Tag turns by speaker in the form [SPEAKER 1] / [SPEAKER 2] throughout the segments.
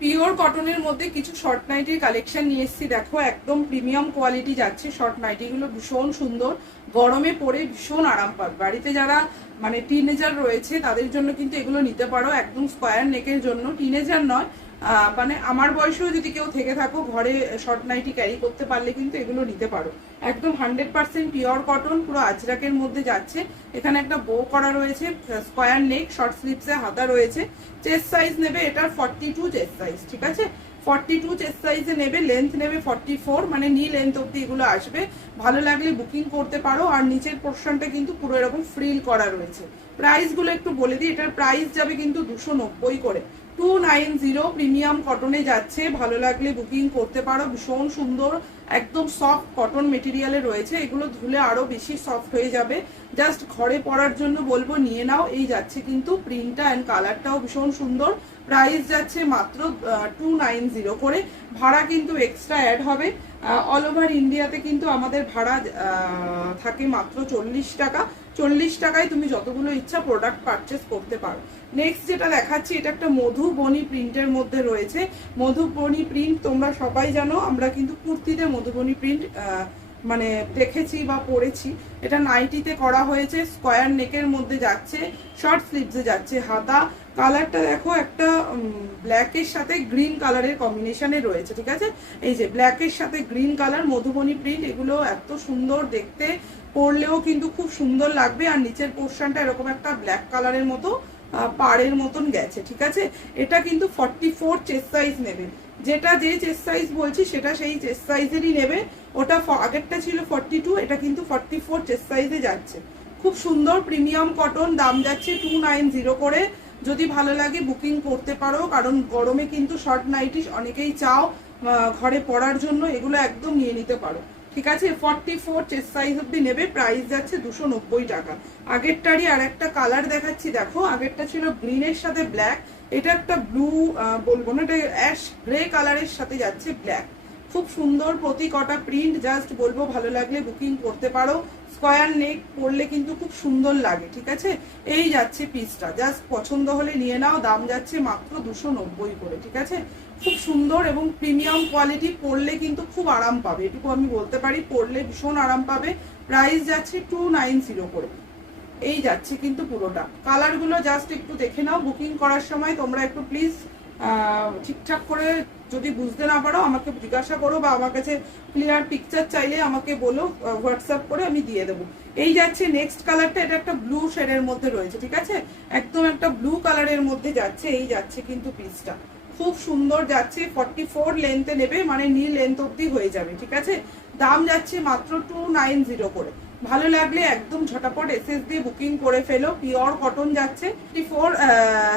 [SPEAKER 1] Pure কটনের মধ্যে কিছু শর্ট নাইটির কালেকশন নিয়ে এসেছি। দেখো, একদম প্রিমিয়াম কোয়ালিটি যাচ্ছে শর্ট নাইটিগুলো ভীষণ সুন্দর। গরমে পরে ভীষণ আরাম পাবে। বাড়িতে যারা মানে টিনেজার রয়েছে, তাদের জন্য কিন্তু এগুলো নিতে পারো। একদম স্কোয়ার নেকের জন্য। টিনেজার নয় মানে আমার বয়সেও যদি কেউ থেকে থাকো, ঘরে শর্ট নাইটি ক্যারি করতে পারলে কিন্তু এগুলো নিতে পারো। একদম হান্ড্রেড পার্সেন্ট পিওর কটন পুরো আজরাকের মধ্যে যাচ্ছে। এখানে একটা বো করা রয়েছে স্কোয়ার নেক শর্ট স্লিপসে হাতা রয়েছে। চেস্ট সাইজ নেবে এটার ফর্টি টু চেস্ট সাইজ ঠিক আছে? ফর্টি টু চেস্ট সাইজে নেবে লেন্থ নেবে ফর্টি ফোর মানে নি লেন্থ অব্দি এগুলো আসবে। ভালো লাগলে বুকিং করতে পারো, আর নিচের পোর্শনটা কিন্তু পুরো এরকম ফ্রিল করা রয়েছে। প্রাইসগুলো একটু বলে দিই, এটার প্রাইস যাবে কিন্তু দুশো নব্বই করে। টু নাইন জিরো প্রিমিয়াম কটনে যাচ্ছে। ভালো লাগলে বুকিং করতে পারো। ভীষণ সুন্দর, একদম সফট কটন মেটেরিয়ালে রয়েছে। এগুলো ধুলে আরও বেশি সফট হয়ে যাবে। জাস্ট ঘরে পরার জন্য বলব, নিয়ে নাও। এই যাচ্ছে কিন্তু প্রিন্টটা অ্যান্ড কালারটাও ভীষণ সুন্দর। প্রাইস যাচ্ছে মাত্র টু নাইন জিরো করে। ভাড়া কিন্তু এক্সট্রা অ্যাড হবে। অল ওভার ইন্ডিয়াতে কিন্তু আমাদের ভাড়া থাকে মাত্র চল্লিশ টাকা। চল্লিশ টাকায় তুমি যতগুলো ইচ্ছা প্রোডাক্ট পারচেস করতে পারো। নেক্সট যেটা দেখাচ্ছি, এটা একটা মধুবনী প্রিন্টের মধ্যে রয়েছে। মধুবনী প্রিন্ট তোমরা সবাই জানো, আমরা কিন্তু কুর্তিতে মধুবনী প্রিন্ট মানে দেখেছি বা পড়েছি, এটা নাইটিতে করা হয়েছে স্কোয়ার নেকের মধ্যে যাচ্ছে শর্ট স্লিভসে যাচ্ছে, হাতা কালারটা দেখো একটা ব্ল্যাকের সাথে গ্রিন কালারের কম্বিনেশনে রয়েছে, ঠিক আছে? এই যে ব্ল্যাকের সাথে গ্রিন কালার মধুবনী প্রিন্ট এগুলো এত সুন্দর দেখতে, পরলেও কিন্তু খুব সুন্দর লাগবে, আর নিচের পোর্শনটা এরকম একটা ব্ল্যাক কালারের মতো পাড়ের মতন গেছে, ঠিক আছে? এটা কিন্তু ফর্টি ফোর চেস্ট সাইজ নেবে। যেটা যে চেস্ট সাইজ বলছি, সেটা সেই চেস্ট সাইজেরই নেবে। ওটা আগেরটা ছিল ফর্টি টু এটা কিন্তু ফর্টি ফোর চেস্ট সাইজে যাচ্ছে। খুব সুন্দর প্রিমিয়াম কটন দাম যাচ্ছে টু নাইন জিরো করে। যদি ভালো লাগে বুকিং করতে পারো, কারণ গরমে কিন্তু শর্ট নাইটিস অনেকেই চাও ঘরে পড়ার জন্য, এগুলো একদম নিয়ে নিতে পারো। ঠিক আছে ফর্টি ফোর চেস্ট সাইজ অব্দি নেবে প্রাইস যাচ্ছে দুশো নব্বই টাকা। আগেরটারই আর একটা কালার দেখাচ্ছি, দেখো, আগেরটা ছিল গ্রিনের সাথে ব্ল্যাক এটা একটা ব্লু বলব না, এটা অ্যাশ গ্রে কালারের সাথে যাচ্ছে ব্ল্যাক খুব সুন্দর প্রতি কটা প্রিন্ট জাস্ট বলব ভালো লাগলে বুকিং করতে পারো। স্কোয়ার নেক পরলে কিন্তু খুব সুন্দর লাগে, ঠিক আছে? এই যাচ্ছে পিসটা জাস্ট পছন্দ হলে নিয়ে নাও, দাম যাচ্ছে মাত্র দুশো নব্বই করে, ঠিক আছে? খুব সুন্দর এবং প্রিমিয়াম কোয়ালিটি পরলে কিন্তু খুব আরাম পাবে, এটুকু আমি বলতে পারি, পরলে ভীষণ আরাম পাবে। প্রাইস যাচ্ছে টু নাইন জিরো করে। এই যাচ্ছে কিন্তু পুরোটা। কালারগুলো জাস্ট একটু দেখে নাও বুকিং করার সময় তোমরা একটু প্লিজ ঠিকঠাক করে যদি বুঝতে না পারো, আমাকে জিজ্ঞাসা করো বা আমার কাছে ক্লিয়ার পিকচার চাইলে আমাকে বলো হোয়াটসঅ্যাপ করে আমি দিয়ে দেবো। এই যাচ্ছে নেক্সট কালারটা এটা একটা ব্লু শেডের মধ্যে রয়েছে, ঠিক আছে? একদম একটা ব্লু কালারের মধ্যে যাচ্ছে, এই যাচ্ছে কিন্তু পিসটা খুব সুন্দর যাচ্ছে ফর্টি ফোর লেন্থে নেবে মানে নি লেন্থ অব্দি হয়ে যাবে, ঠিক আছে? দাম যাচ্ছে মাত্র টু নাইন জিরো করে। ভালো লাগলে একদম ঝটাপট এসএস দিয়ে বুকিং করে ফেলো। পিওর কটন যাচ্ছে। ফোর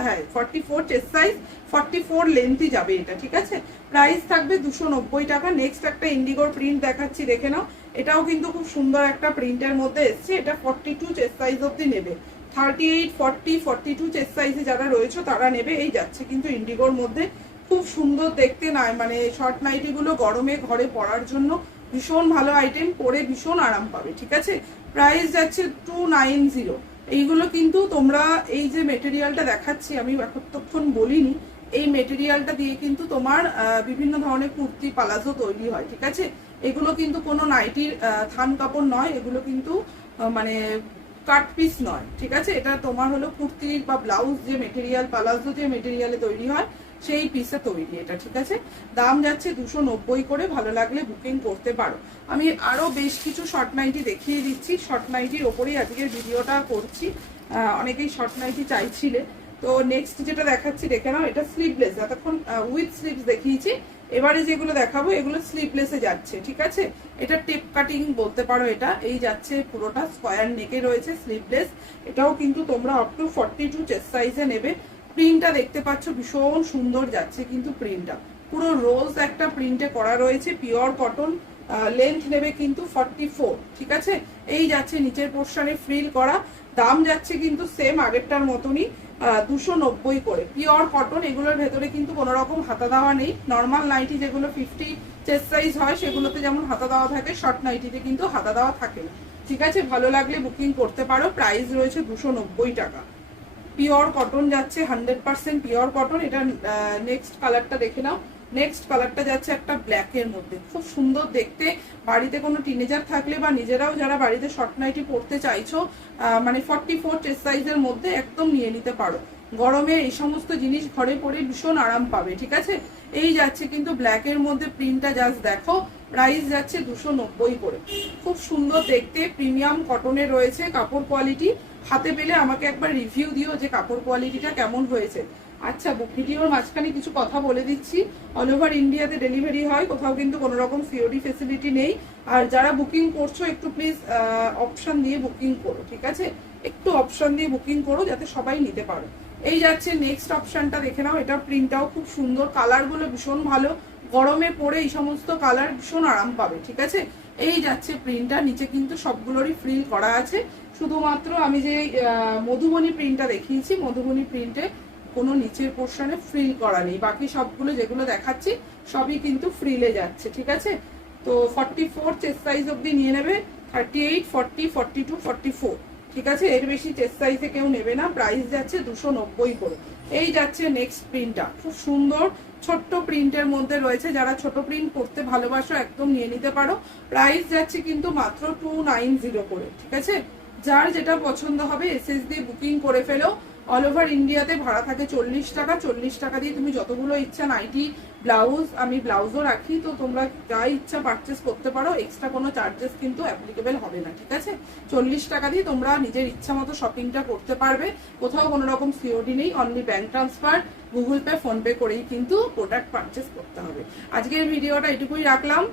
[SPEAKER 1] হ্যাঁ forty four size forty four লেন্থই যাবে এটা, ঠিক আছে? প্রাইস থাকবে দুশো নব্বই টাকা। নেক্সট একটা ইন্ডিগোর প্রিন্ট দেখাচ্ছি, দেখে নাও। এটাও কিন্তু খুব সুন্দর একটা প্রিন্টের মধ্যে এসছে। এটা ফর্টি টু চেস্ট সাইজ অব্দি নেবে। Thirty eight forty forty two chest সাইজে যারা রয়েছে, তারা নেবে। এই যাচ্ছে কিন্তু ইন্ডিগোর মধ্যে। খুব সুন্দর দেখতে নয় মানে শর্ট নাইটিগুলো গরমে ঘরে পড়ার জন্য। ভীষণ ভালো আইটেম পরে ভীষণ আরাম পাবে, ঠিক আছে? প্রাইস যাচ্ছে টু নাইন জিরো এইগুলো কিন্তু তোমরা এই যে মেটেরিয়ালটা দেখাচ্ছি, আমি এতক্ষণ বলিনি, এই মেটেরিয়ালটা দিয়ে কিন্তু তোমার বিভিন্ন ধরনের কুর্তি পালাজো তৈরি হয়, ঠিক আছে? এগুলো কিন্তু কোনো নাইটির থান কাপড় নয়, এগুলো কিন্তু মানে কাট পিস নয়, ঠিক আছে? এটা তোমার হলো কুর্তির বা ব্লাউজ যে মেটেরিয়াল পালাজো যে মেটেরিয়ালে তৈরি হয় সেই পিসে তৈরি, এটা ঠিক আছে? দাম যাচ্ছে দুশো নব্বই করে, ভালো লাগলে বুকিং করতে পারো। আমি আরও বেশ কিছু শর্ট নাইটি দেখিয়ে দিচ্ছি। শর্ট নাইটির ওপরেই আজকের ভিডিওটা করছি। অনেকেই শর্ট নাইটি চাইছিলে। তো নেক্সট যেটা দেখাচ্ছি, দেখে নাও, এটা স্লিভলেস এতক্ষণ উইথ স্লিভস দেখিয়েছি, এবারে যেগুলো দেখাবো, এগুলো স্লিভলেসে যাচ্ছে, ঠিক আছে? এটা টেপ কাটিং বলতে পারো এটা। এই যাচ্ছে পুরোটা স্কোয়ার নেকে রয়েছে স্লিভলেস এটাও কিন্তু তোমরা up to forty two chest সাইজে নেবে। প্রিন্টটা দেখতে পাচ্ছ, ভীষণ সুন্দর যাচ্ছে কিন্তু প্রিন্টটা পুরো রোজ একটা প্রিন্টে করা রয়েছে পিওর কটন লেন্থ নেবে কিন্তু ফর্টি ফোর ঠিক আছে? এই যাচ্ছে নিচের পোর্শনে ফ্রিল করা। দাম যাচ্ছে কিন্তু সেম আগেরটার মতনই দুশো নব্বই করে। পিওর কটন এগুলোর ভেতরে কিন্তু কোনো রকম হাতা দেওয়া নেই। নর্মাল নাইটি যেগুলো ফিফটি চেস্ট সাইজ হয়, সেগুলোতে যেমন হাতা দেওয়া থাকে শর্ট নাইটিতে কিন্তু হাতা দেওয়া থাকে না। ঠিক আছে? ভালো লাগলে বুকিং করতে পারো। প্রাইস রয়েছে দুশো টাকা। পিওর কটন যাচ্ছে, হান্ড্রেড পার্সেন্ট পিওর কটন। এটা নেক্সট কালারটা দেখে নাও। নেক্সট কালারটা যাচ্ছে একটা ব্ল্যাকের মধ্যে। খুব সুন্দর দেখতে। বাড়িতে কোনো টিনেজার থাকলে বা নিজেরাও যারা বাড়িতে শর্ট নাইটি পরতে চাইছো মানে ফর্টি ফোর সাইজের মধ্যে একদম নিয়ে নিতে পারো। গরমে এই সমস্ত জিনিস ঘরে পরে ভীষণ আরাম পাবে, ঠিক আছে? এই যাচ্ছে কিন্তু ব্ল্যাকের মধ্যে প্রিন্টটা জাস্ট দেখো। প্রাইস যাচ্ছে দুশো নব্বই করে। খুব সুন্দর দেখতে, প্রিমিয়াম কটনের রয়েছে, কাপড় কোয়ালিটি হাতে পেলে আমাকে একবার রিভিউ দিও যে কাপড় কোয়ালিটিটা কেমন হয়েছে। আচ্ছা ভিডিওর মাঝখানে কিছু কথা বলে দিচ্ছি। অল ওভার ইন্ডিয়াতে ডেলিভারি হয়, কোথাও কিন্তু কোনো রকম সিওডি ফেসিলিটি নেই। আর যারা বুকিং করছ, একটু প্লিজ অপশন দিয়ে বুকিং করো, ঠিক আছে? একটু অপশন দিয়ে বুকিং করো, যাতে সবাই নিতে পারো। এই যাচ্ছে নেক্সট অপশনটা দেখে নাও এটা প্রিন্টটাও খুব সুন্দর কালারগুলো ভীষণ ভালো, গরমে পরে এই সমস্ত কালার ভীষণ আরাম পাবে, ঠিক আছে? এই যাচ্ছে প্রিন্টটা নিচে কিন্তু সবগুলোরই ফ্রিল করা আছে, শুধুমাত্র আমি যে মধুবনী প্রিন্টটা দেখিয়েছি, মধুবনী প্রিন্টে কোনো নিচের পোর্শনে ফ্রিল করা নেই, বাকি সবগুলো যেগুলো দেখাচ্ছি, সবই কিন্তু ফ্রিলে যাচ্ছে, ঠিক আছে? তো ফর্টি ফোর চেস্ট সাইজ অব্দি নিয়ে নেবে thirty eight forty forty two forty four ঠিক আছে, এর বেশি চেস্ট সাইজে কেউ নেবে না প্রাইস যাচ্ছে দুশো নব্বই করে। এই যাচ্ছে নেক্সট প্রিন্টটা খুব সুন্দর, ছোট্ট প্রিন্টের মধ্যে রয়েছে, যারা ছোট প্রিন্ট করতে ভালোবাসো, একদম নিয়ে নিতে পারো। প্রাইস যাচ্ছে কিন্তু মাত্র টু নাইন জিরো করে, ঠিক আছে? যার যেটা পছন্দ হবে এসএস দিয়ে বুকিং করে ফেলো। অল ওভার ইন্ডিয়াতে ভাড়া থাকে চল্লিশ টাকা। চল্লিশ টাকা দিয়ে তুমি যতগুলো ইচ্ছা নাইটি ব্লাউজ আমি ব্লাউজও রাখি, তো তোমরা যা ইচ্ছা পারচেস করতে পারো। এক্সট্রা কোনো চার্জেস কিন্তু অ্যাপ্লিকেবল হবে না, ঠিক আছে? চল্লিশ টাকা দিয়ে তোমরা নিজের ইচ্ছা মতো শপিংটা করতে পারবে। কোথাও কোনো রকম সিওডি নেই only bank transfer Google Pay PhonePe করেই কিন্তু প্রোডাক্ট পারচেস করতে হবে। আজকের ভিডিওটা এটুকুই রাখলাম।